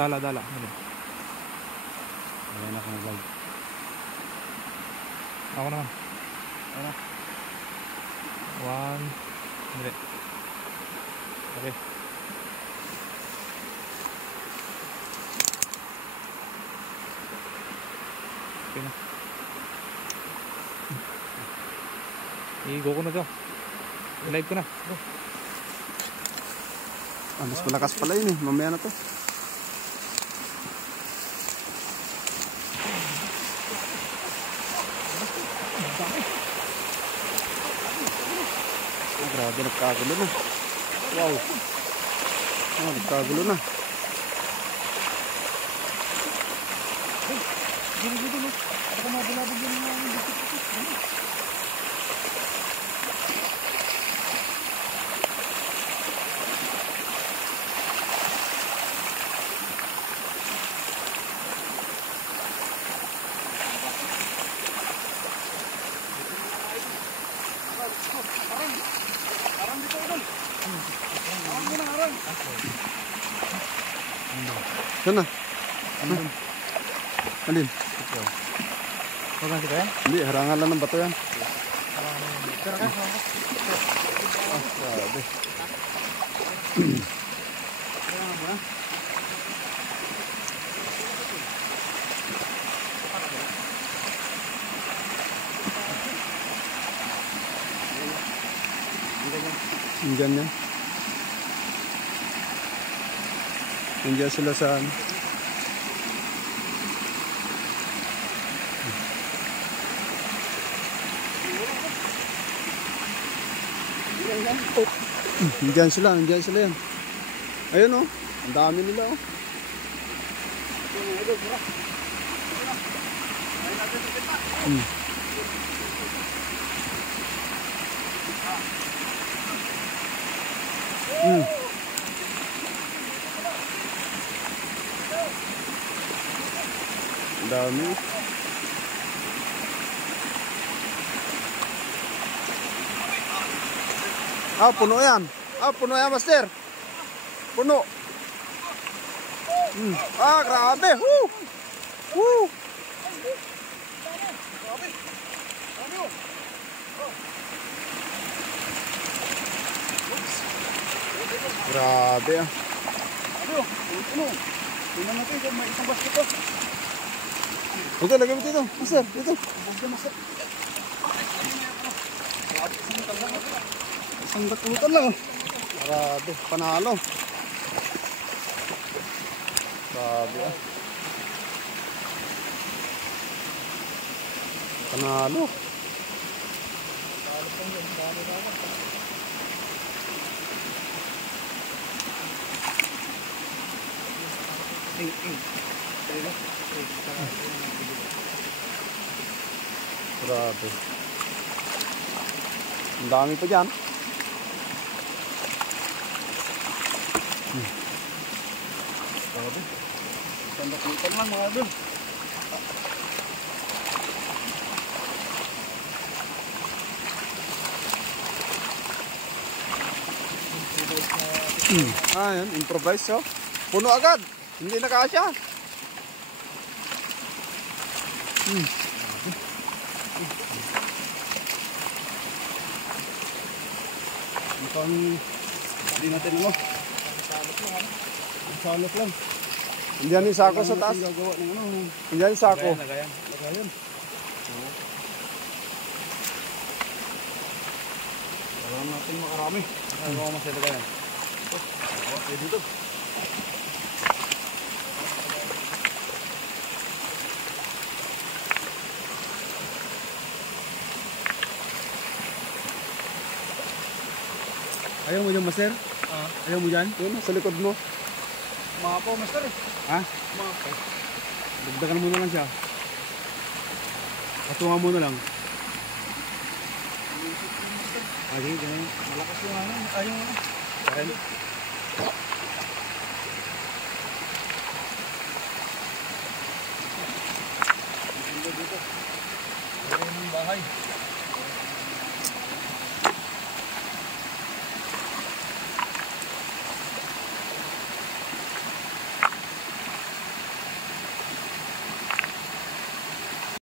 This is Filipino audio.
Dala. Ayan ako mag-vlog. Ako naman. Ano? 1. Hindi. Okay. Okay na. I-go ko na to. I-live ko na. Go. Mas malakas pala yun eh. Mamaya na to. Grabe, nagkagulo na. Wow. Nagkagulo na. Gini-gini no. Baka mabulabog yun mga Sana? Alin? Huwag na sila yan? Hindi, harangan lang ng bato yan. Pero ka, grabe. Indian yan. Nandiyan sila sa Nandiyan sila yan. Ayun oh, ang dami nila oh. Ang dami. Puno yan. Puno yan, master. Puno. Grabe. Grabe ah. puno. Tingnan natin kung may isang basket to. Ito, lagay mo dito. Master, dito. Isang bakutan lang. Grabe, panalo. Grabe ah. Panalo. Grabe. Ang dami pa dyan. Grabe. Isang bakutan lang mga dun. Yan, improvise oh. Puno agad. Hindi nakasya. Mukhang hindi natin ano. Salot lang. Indiyan yung sako sa taas. Indiyan yung sako. Lagayan. Alam natin makarami. Ano ko mas lagayan. Dito. Ayaw mo dyan, master? Ayaw mo dyan? Yun, sa likod mo. Mapo, master eh. Ha? Mapo. Dagdagan mo na lang siya. Patungan mo na lang. Malakas yung ano. Ayun.